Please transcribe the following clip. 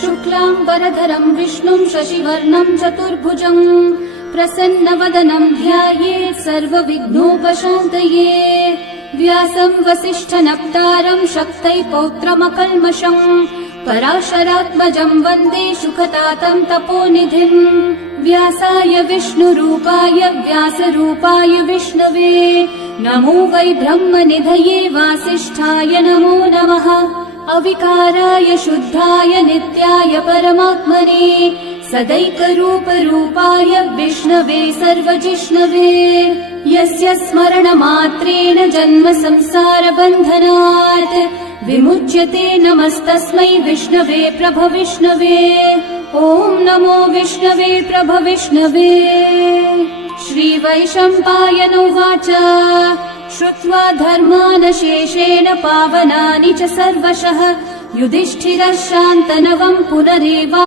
शुक्लाम्बरधरम् विष्णुम् शशिवर्णम् चतुर्भुजम् प्रसन्नवदनम् ध्यायेत् सर्वविघ्नोपशान्तये। व्यासम् वसिष्ठनप्तारम् शक्तै पौत्रमकल्मषम् पराशरात्मजम् वन्दे शुकतातम् तपोनिधिम्। व्यासाय विष्णुरूपाय व्यासरूपाय विष्णवे नमो वै ब्रह्मनिधये वासिष्ठाय नमो नमः। अविकाराय शुद्धाय नित्याय परमात्मने सदैकरूपरूपाय विष्णवे सर्वजिष्णवे। यस्य स्मरणमात्रेण जन्म संसारबन्धनात् विमुच्यते नमस्तस्मै विष्णवे प्रभविष्णवे। ॐ नमो विष्णवे प्रभविष्णवे। श्रीवैशम्पायन उवाच श्रुत्वा धर्मानशेषेण पावनानि च सर्वशः युधिष्ठिरः शान्तनवम् पुनरेव